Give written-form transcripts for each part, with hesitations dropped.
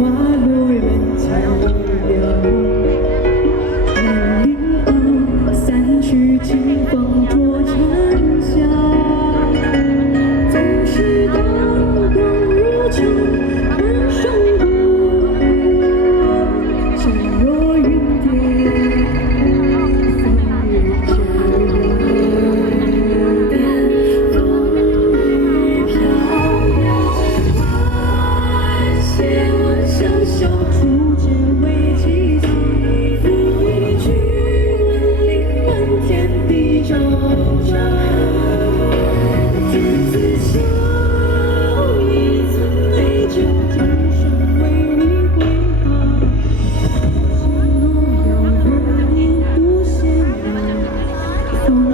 花落人间了。南云傲，散去清风浊尘嚣。总是刀光如秋，半生过，身若云蝶，风雨飘。风雨飘摇，借问潇潇初见为几许？赋一句问灵问天地昭昭。君子笑，一寸美酒，今生为你归航。心若遥，人影不见那风芒。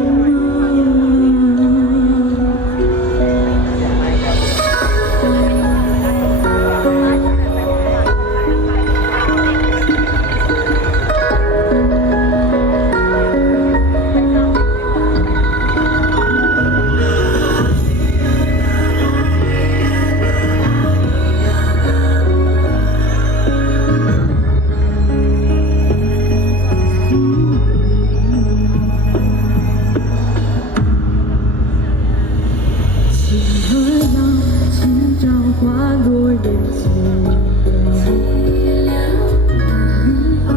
今朝花落人间了，云傲，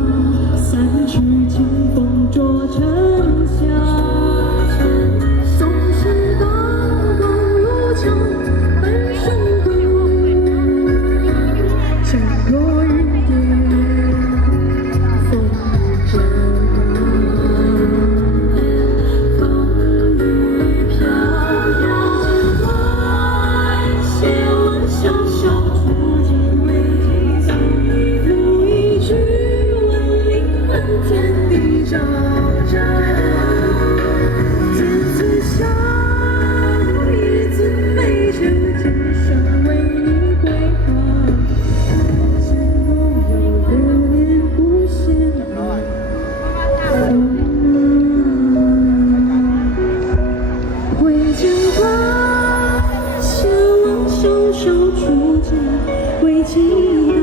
散去清风浊尘嚣。总是刀光如秋，半生过，身若云蝶，风雨飘。风雨飘摇，借问潇潇初见为几许？赋一句问灵问天地昭昭。君子笑，一樽美酒，今生为你归航。心若有流年不见那风芒。挥剑花，且问潇潇初见为几许？